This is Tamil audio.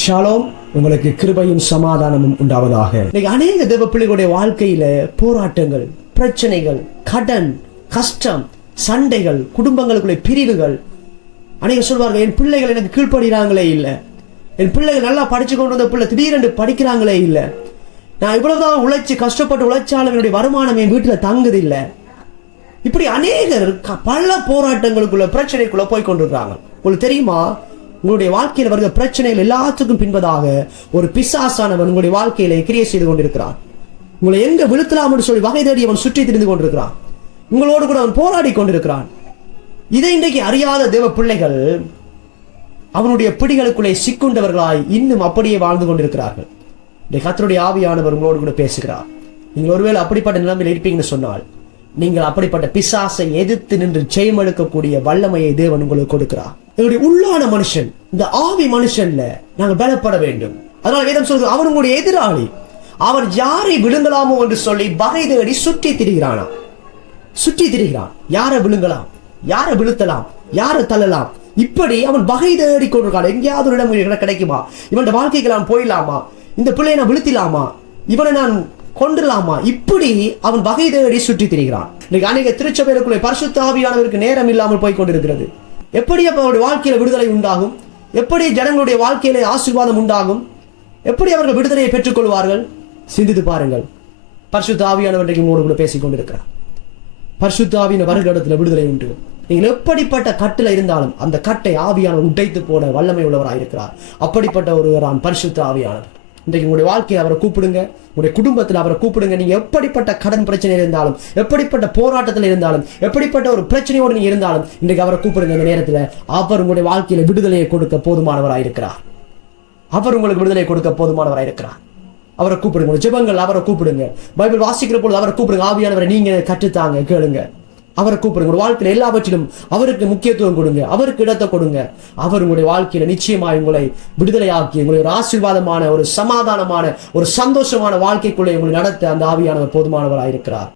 ஷாலோம், உங்களுக்கு கிருபையும் சமாதானமும் உண்டாவதாக. இன்னைக்கு அநேக தேவ பிள்ளைகளுடைய வாழ்க்கையில போராட்டங்கள், பிரச்சனைகள், கடன், கஷ்டம், சண்டைகள், குடும்பங்களுக்குள்ள பிரிவுகள். அநேக சொல்வார்கள், என் பிள்ளைகள் எனக்கு கீழ்ப்படுகிறாங்களே இல்லை, என் பிள்ளைகள் நல்லா படிச்சு கொண்டு வந்த பிள்ளை திடீரென்று படிக்கிறாங்களே இல்லை, நான் இவ்வளவுதான் உழைச்சி கஷ்டப்பட்டு உழைச்சாலும் என்னுடைய வருமானம் என் வீட்டுல தங்குது இல்லை. இப்படி அநேகர் பல போராட்டங்களுக்குள்ள பிரச்சனைக்குள்ள போய் கொண்டிருக்கிறாங்க. உங்களுக்கு தெரியுமா, உங்களுடைய வாழ்க்கையில் வருகிற பிரச்சனைகள் எல்லாத்துக்கும் பின்பதாக ஒரு பிசாசானவன் உங்களுடைய வாழ்க்கையில கிரியை செய்து கொண்டிருக்கிறான். உங்களை எங்க விழுத்தலாம் என்று சொல்லி வகை தேடி அவன் சுற்றி திரிந்து கொண்டிருக்கிறான். உங்களோடு கூட அவன் போராடி கொண்டிருக்கிறான். இதை இன்றைக்கு அறியாத தேவ பிள்ளைகள் அவனுடைய பிடிகளுக்குள்ளே சிக்குண்டவர்களாய் இன்னும் அப்படியே வாழ்ந்து கொண்டிருக்கிறார்கள். கர்த்தருடைய ஆவியானவர் உங்களோடு கூட பேசுகிறார். நீங்கள் ஒருவேளை அப்படிப்பட்ட நிலைமையில் இருப்பீங்கன்னு சொன்னால், நீங்கள் அப்படிப்பட்ட பிசாசை எதிர்த்து நின்று ஜெயம் எடுக்கக்கூடிய வல்லமையை தேவன் உங்களுக்கு கொடுக்கிறார். எங்களுடைய உள்ளான மனுஷன், இந்த ஆவி மனுஷன்ல நாங்கள் பலப்பட வேண்டும். அதனால வேதம் சொல்றது, அவன் உங்களுடைய எதிராளி, அவன் யாரை விழுங்கலாமோ என்று சொல்லி வகை தேடி சுற்றி திரிகிறானா. சுற்றி திரிகிறான். யாரை விழுங்கலாம், யாரை விழுத்தலாம், யாரை தள்ளலாம், இப்படி அவன் வகை தேடி கொண்டிருக்கான். எங்கேயாவது ஒரு இடம் கிடைக்குமா, இவன் வாழ்க்கைக்கு நான் போயிடலாமா, இந்த பிள்ளையை நான் விழுத்திலாமா, இவனை நான் கொண்டுலாமா, இப்படி அவன் வகை தேடி சுற்றி திரிகிறான். இன்னைக்கு அநேக திருச்சபைகளுக்குள்ளே பரிசுத்த ஆவியானவருக்கு நேரம் இல்லாமல் போய் கொண்டிருக்கிறது. எப்படி அப்ப அவருடைய வாழ்க்கையில விடுதலை உண்டாகும்? எப்படி ஜனங்களுடைய வாழ்க்கையில ஆசீர்வாதம் உண்டாகும்? எப்படி அவர்கள் விடுதலையை பெற்றுக் கொள்வார்கள்? சிந்தித்து பாருங்கள். பரிசுத்த ஆவியானவர் உங்களோடு கூட பேசிக் கொண்டிருக்கிறார். பரிசுத்த ஆவியின் வருடத்துல விடுதலை உண்டு. நீங்கள் எப்படிப்பட்ட கட்டில இருந்தாலும் அந்த கட்டை ஆவியானவர் உடைத்து போட வல்லமை உள்ளவராயிருக்கிறார். அப்படிப்பட்ட ஒருவரான் பரிசுத்த ஆவியானவர். இன்றைக்கு உங்களுடைய வாழ்க்கையை அவரை கூப்பிடுங்க, உங்களுடைய குடும்பத்தில் அவரை கூப்பிடுங்க. நீங்க எப்படிப்பட்ட கடன் பிரச்சனை இருந்தாலும், எப்படிப்பட்ட போராட்டத்தில் இருந்தாலும், எப்படிப்பட்ட ஒரு பிரச்சனையோடு நீங்க இருந்தாலும், இன்றைக்கு அவரை கூப்பிடுங்க. இந்த நேரத்தில் அவர் உங்களுடைய வாழ்க்கையில விடுதலையை கொடுக்க போதுமானவராயிருக்கிறார். அவர் உங்களுக்கு விடுதலை கொடுக்க போதுமானவராயிருக்கிறார். அவரை கூப்பிடுங்க. ஜெபங்கள் அவரை கூப்பிடுங்க. பைபிள் வாசிக்கிற பொழுது அவரை கூப்பிடுங்க. ஆவியானவரை நீங்க கற்றுத்தாங்க, கேளுங்க. அவரை கூப்பிடுங்க. ஒரு வாழ்க்கையில எல்லாவற்றிலும் அவருக்கு முக்கியத்துவம் கொடுங்க, அவருக்கு இடத்தை கொடுங்க. அவர் உங்களுடைய வாழ்க்கையில நிச்சயமாக உங்களை விடுதலையாக்கி உங்களை ஒரு ஆசீர்வாதமான, ஒரு சமாதானமான, ஒரு சந்தோஷமான வாழ்க்கைக்குள்ளே உங்களை நடத்த அந்த ஆவியானவர் போதுமானவராயிருக்கிறார்.